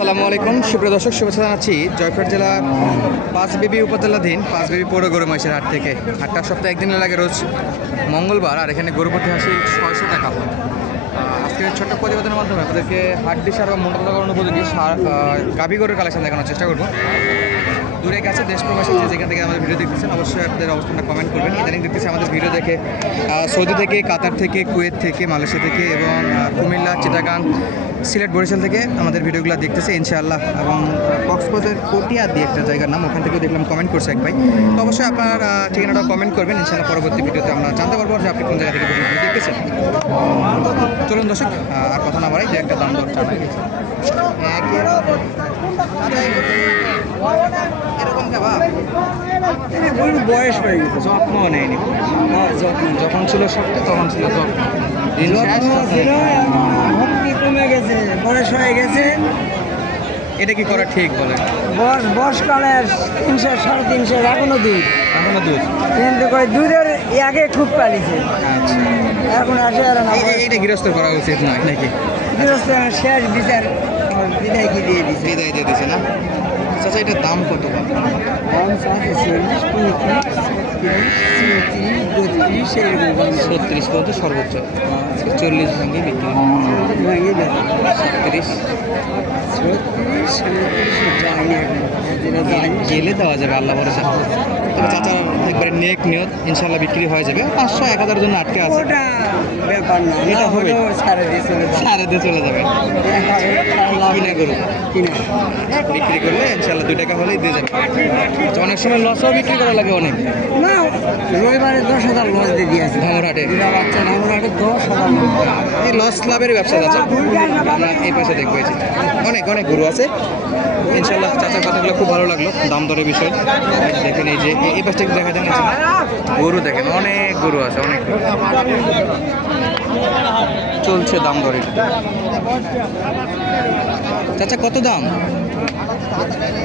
আসসালামু আলাইকুম। সুপ্রিয় দর্শক শুভেচ্ছা জানাচ্ছি জয়পুর পাঁচ পাঁচবিবি উপজেলাধীন পাঁচবিবি পৌর গরু মহিষের হাট থেকে। হাটটা সপ্তাহে একদিন লাগে রোজ মঙ্গলবার আর এখানে গরু প্রতি হাসি ছয়শো টাকা আজকে ছোট্ট প্রতিবেদনের মাধ্যমে আপনাদেরকে হাট ডিসার বা মন্ডল উপযোগী সার আহ, গাভী গরুর কালেকশন দেখানোর চেষ্টা করব। দূরে কাছে দেশ প্রবাসী যে যেখান থেকে আমাদের ভিডিও দেখতেছেন, অবশ্যই আপনাদের অবস্থানটা কমেন্ট করবেন। ইদানিং দেখতেছি আমাদের ভিডিও দেখে সৌদি থেকে, কাতার থেকে, কুয়েত থেকে, মালয়েশিয়া থেকে এবং কুমিল্লা, চিটাগাং, সিলেট, বরিশাল থেকে আমাদের ভিডিওগুলো দেখতেছে, ইনশাআল্লাহ। এবং কক্সবাজার, কোটিয়া দিয়ে একটা জায়গার নাম, ওখান থেকে দেখলাম কমেন্ট করছে এক ভাই। তো অবশ্যই আপনার ঠিকানাটা কমেন্ট করবেন, ইনশাআল্লাহ পরবর্তী ভিডিওতে আমরা জানতে পারব যে আপনি কোন জায়গা থেকে দেখতেছেন। চলুন দর্শক আর কথা না বাড়াই, যে একটা দাম দর বয়স হয়ে গেছে যত্ন নেয়নি। যত্ন যখন ছিল শক্ত তখন ছিল যত্ন। ভক্তি কমে গেছে বয়স হয়ে গেছে। এটা কি করা ঠিক বলে? বয়স বয়সকালে তিনশো সাড়ে তিনশো এখনও দুধ। এখনও দুধ? কিন্তু কই দুধের আগে খুব পালিছে আচ্ছা। এখন আসে আর না এই- গৃহস্থ করা উচিত নয় নাকি? গৃহস্থ শেষ বিচার বিদায় কি দিয়ে দিছে বিদায় দিয়ে দিছে না আচ্ছা এটার দাম কত দাম চাচ্ছে চল্লিশ পঁয়ত্রিশ ছত্রিশ চৌত্রিশ বত্রিশ এরকম ছত্রিশ পর্যন্ত সর্বোচ্চ। চল্লিশ ভেঙে বিক্রি। ভেঙে ছত্রিশ। যায়নি যেটা যায়নি গেলে দেওয়া যাবে আল্লাহ ভরসা। তবে চাচার একবারে নেক নিয়ত ইনশাল্লাহ বিক্রি হয়ে যাবে। পাঁচশো এক হাজার জন্য আটকে আছে। ওটা ব্যাপার না এটা এটা হবে। হলেও দিয়ে চলে যাবে। সাড়ে দিয়ে চলে যাবে। কিনা গরু। কিনা। বিক্রি করলে ইনশাল্লাহ দুই টাকা হলেই দিয়ে যাবে। আচ্ছা, অনেক সময় লসও বিক্রি করা লাগে অনেক। রবিবারে দশ হাজার লস দিয়ে দিয়েছে। বাচ্চা দশ হাজার এই লস লাভের ব্যবসা আছে আমরা এই পাশে দেখব এই যে। অনেক অনেক গরু আছে। ইনশাল্লাহ চাচার কথাগুলো খুব ভালো লাগল দাম দরের বিষয়। দেখেন এই যে এই- পাশটা একটু দেখা। গরু দেখেন অনেক গরু আছে অনেক চলছে দাম দরে চাচা কত দাম?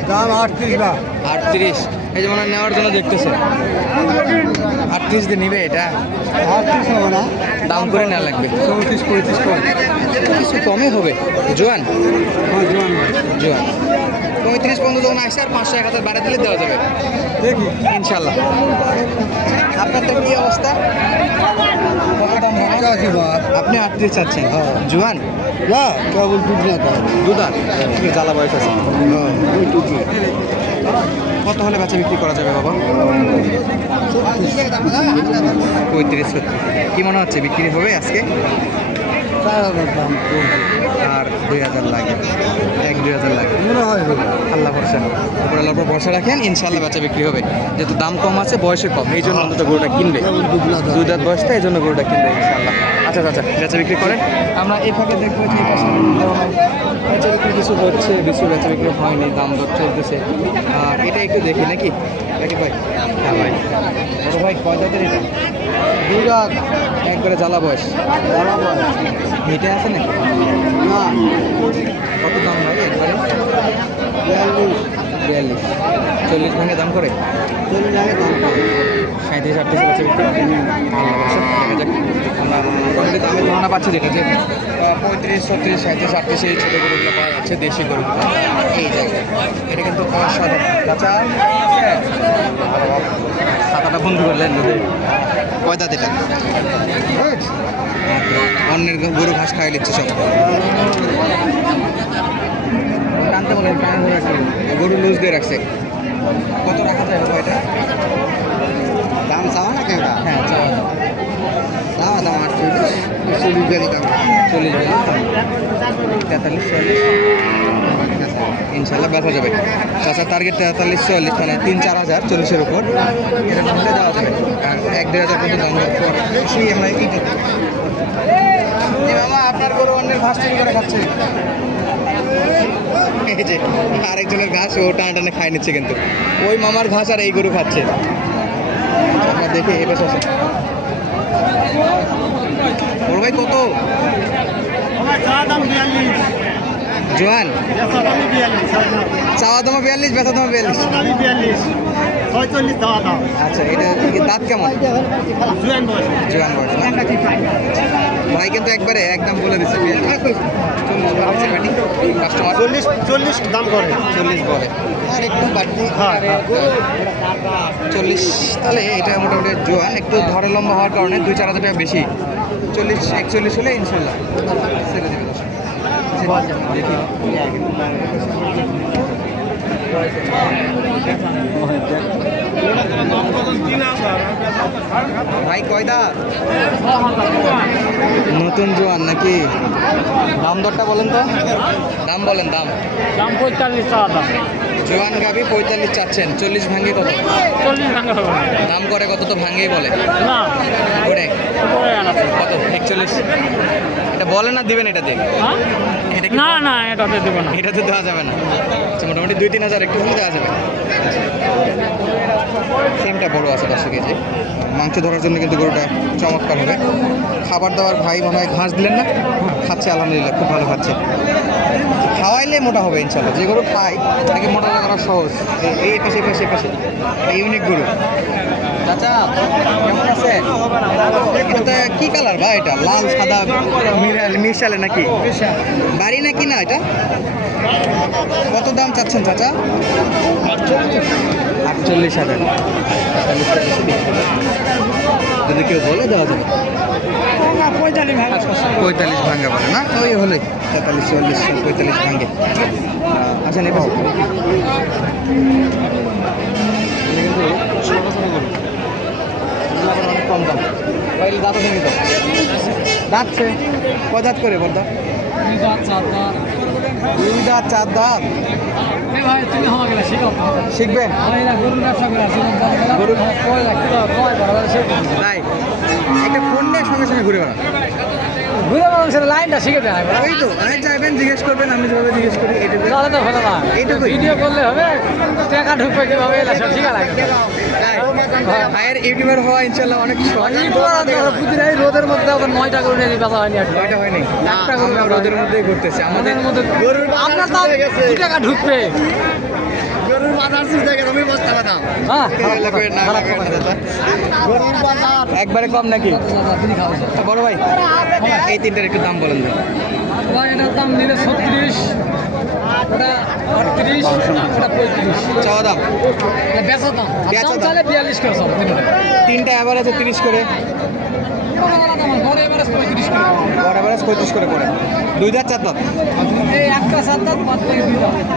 দাম আটত্রিশ বা আটত্রিশ। এই যে মনে হয় নেওয়ার জন্য দেখতেছে। আটত্রিশ দিয়ে নিবে এটা? আটত্রিশ হবে না। দাম করে নেওয়া লাগবে। চৌত্রিশ পঁয়ত্রিশ করে। কিছু কমে হবে। জোয়ান? হ্যাঁ জোয়ান। জোয়ান। পঁয়ত্রিশ পর্যন্ত যখন আসছে আর পাঁচশো এক হাজার বাড়া দিলে দেওয়া যাবে। দেখি। ইনশাল্লাহ। আপনাদের কি অবস্থা? আপনি আটত্রিশ চাচ্ছেন। জোয়ান? না কেবল দুধ না তো। দুদান জ্বালা বয়স আছে। কত হলে বেচা বিক্রি করা যাবে বাবা? পঁয়ত্রিশ সত্তর কি মনে হচ্ছে বিক্রি হবে আজকে? আর দুই হাজার লাগে। এক দুই হাজার লাগে। মনে হয় আল্লাহ ভরসা। উপরে আল্লাহর উপর ভরসা রাখেন ইনশাল্লাহ বেচা বিক্রি হবে। যেহেতু দাম কম আছে বয়সে কম। এই জন্য অন্তত গরুটা কিনবে। দুই দাঁত বয়সটা এই জন্য গরুটা কিনবে ইনশাল্লাহ আচ্ছা আচ্ছা বেচা বিক্রি করেন। আমরা এই ফাঁকে দেখব বেচা বিক্রি কিছু হচ্ছে কিছু বেচা বিক্রি হয়নি দাম দর চলতেছে। এটা একটু দেখি নাকি? নাকি ভাই? হ্যাঁ ভাই। বড় ভাই কয় দাঁতের এটা? দুই রাত একবারে জ্বালা বয়স। বরাবর। মিটে আছে নাকি? না। কত দাম ভাই একবারে? বিয়াল্লিশ। বিয়াল্লিশ। চল্লিশ ভাঙে দাম করে? চল্লিশ আগে দাম পড়বে। সাঁত্রিশ আটত্রিশ বিক্রি আল্লাহ ভরসা দেখা যাক আমরা মোটামুটি দামে ধারণা পাচ্ছি যেটা যে পঁয়ত্রিশ ছত্রিশ সাঁত্রিশ আটত্রিশ এই ছোটো গরুগুলো পাওয়া যাচ্ছে দেশি গরু এই জায়গায় এটা কিন্তু অসাধারণ। বন্ধ করলেন কয় দাঁত এটা অন্যের গরু ঘাস খাই নিচ্ছে সব। টানতে বলেন গরু লুজ দিয়ে রাখছে। কত রাখা যায় বাবা এটা দাম চাওয়া না কেন হ্যাঁ চাওয়া দাম চল্লিশ চল্লিশ বলে তেতাল্লিশ চল্লিশ ইনশাল্লাহ বেচা যাবে। চাষা টার্গেট তেতাল্লিশ, চল্লিশ মানে তিন, চার হাজার চল্লিশের উপর। এরকম দেওয়া যাবে। আর এক, দেড় হাজার পর্যন্ত দাম বেশি আমরা এই মামা আপনার গরু অন্যের ঘাস করে খাচ্ছে। এই যে, আরেকজনের ঘাস ও টানে টানে খাই নিচ্ছে কিন্তু। ওই মামার ঘাস আর এই গরু খাচ্ছে। আমরা দেখে এ বেশ বড় ভাই কত? জোয়ান? চাওয়া তোমার বিয়াল্লিশ বেচা তোমার বিয়াল্লিশ। ছয়চল্লিশ দেওয়া দাম আচ্ছা এটা দাঁত কেমন? জুয়ান বয়স। জোয়ান বয়স ভাই কিন্তু একবারে একদম বলে দিচ্ছে কাস্টমার চল্লিশ চল্লিশ দাম করে। চল্লিশ বলে। আর একটু বাড়তি হ্যাঁ, হ্যাঁ। চল্লিশ তাহলে এটা মোটামুটি জোয়ান একটু ধরে লম্বা হওয়ার কারণে দুই চার হাজার টাকা বেশি। চল্লিশ একচল্লিশ হলে ইনশাল্লাহ ছেড়ে দেবে। দেখি ভাই কয়দা? নতুন জোয়ান নাকি? দাম দরটা বলেন তো। দাম বলেন দাম। দাম পঁয়তাল্লিশ টাকা জোয়ান গাবি পঁয়তাল্লিশ চাচ্ছেন চল্লিশ ভাঙ্গে কত? চল্লিশ ভাঙা দাম করে কত তো ভাঙ্গেই বলে। না করে উপরে আনাতে কত একচল্লিশ এটা বলে না দিবেন এটা দিয়ে? হ্যাঁ? এটা কি না না এটাতে দেবো না। এটা তো দেওয়া যাবে না। আচ্ছা মোটামুটি দুই তিন হাজার একটু হলে দেওয়া যাবে। ফ্রেমটা বড় আছে দশ কেজি। মাংস ধরার জন্য কিন্তু গরুটা চমৎকার হবে। খাবার দাবার ভাই মনে হয় ঘাস দিলেন না? খাচ্ছে আলহামদুলিল্লাহ খুব ভালো খাচ্ছে। খাওয়াইলে মোটা হবে ইনশাল্লাহ যে গরু খায় তাকে মোটা করা সহজ। এই- পাশে এই পাশে এই পাশে। এই ইউনিক গরু। চাচা কেমন আছে এটা কি কালার ভাই এটা? লাল সাদা? মিশালে নাকি? বাড়ি নাকি না এটা? কত দাম চাচ্ছেন চাচা? আটচল্লিশ হাজার। যদি কেউ বলে দেওয়া যাবে। পঁয়তাল্লিশ ভাঙা পঁয়তাল্লিশ ভাঙ্গা বলে না? ওই হলে তেতাল্লিশ চল্লিশ পঁয়তাল্লিশ ভাঙ্গে আচ্ছা নেব। কম দাম পাইলে দাঁত ভেঙে দাও দাঁতছে কয় দাঁত করে আচ্ছা দুই দাঁত চার দাঁত শিখবেন তাই একটা ফোন নিয়ে সঙ্গে সঙ্গে ঘুরে বেড়ান ঘুরে মানুষের লাইনটা শিখে দেয় ওই তো আমি চাইবেন জিজ্ঞেস করবেন আমি যেভাবে জিজ্ঞেস করি তাহলে তো হলো না এইটুকুই? ভিডিও করলে হবে টাকা ঢুকবে কীভাবে শিখা তাই ভাইয়ের ইউটিউবার হওয়া ইনশাল্লাহ অনেক প্রতিদিন রোদের মধ্যে আবার নয়টা করে নিয়ে বেচা হয়নি আর ওইটা হয়নি? একটা গরু আমরা রোদের মধ্যেই ঘুরতেছি। আমাদের মধ্যে গরুর আপনার তো দু টাকা ঢুকবে? গরুর বাজার চিন্তা করে আমি বসতে পারতাম হ্যাঁ একবারে কম নাকি? বড় ভাই এই তিনটার একটু দাম বলেন ভাই এটার দাম নিলে ছত্রিশ ওটা আটত্রিশ ওটা পঁয়ত্রিশ। চাওয়া দাম? বেচা দাম। বেচা। চাইলে বিয়াল্লিশ করে সব তিনটা অ্যাভারেজে তিরিশ করে। পঁয়ত্রিশ করে। পড়ে। দুই দাঁত চার দাঁত?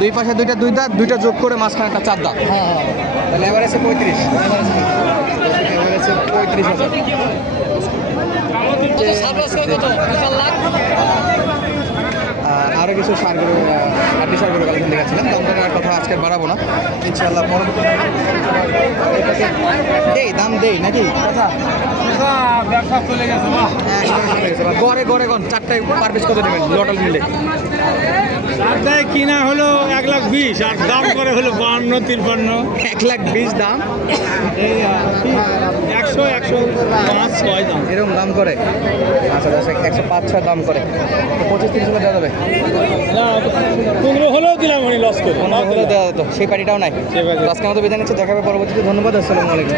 দুই পাশে দুইটা দুই দাঁত দুইটা যোগ করে মাঝখানে একটা চার দাঁত। হ্যাঁ হ্যাঁ। তাহলে অ্যাভারেজে পঁয়ত্রিশ। অ্যাভারেজে পঁয়ত্রিশ হাজার। আর আরও কিছু সারগুলো আড্ডি সারগুলো কালেকশন দেখাচ্ছিলাম দাম দরের কথা আজকে বাড়াবো না। ইনশাল্লাহ পরবর্তী দেই দাম দেই নাকি? কথা? গড়ে গড়ে গন চারটায় পার পিস কত দেবেন লটল মিলে চারটায় কিনা হলো এক লাখ বিশ আর দাম করে হলো এক লাখ বিশ দাম? এই একশো পাঁচ ছয় দাম। এরকম দাম করে? আচ্ছা দশ একশো পাঁচ ছয় দাম করে। পঁচিশ তিরিশ হলে দেওয়া যাবে? পনেরো হলেও দিলাম আমি লস করে। পনেরো হলেও দেওয়া যেত। সেই পার্টিটাও নাই। আজকে মতো বিদায় নিচ্ছে দেখাবে পরবর্তীতে। ধন্যবাদ আসসালামু আলাইকুম।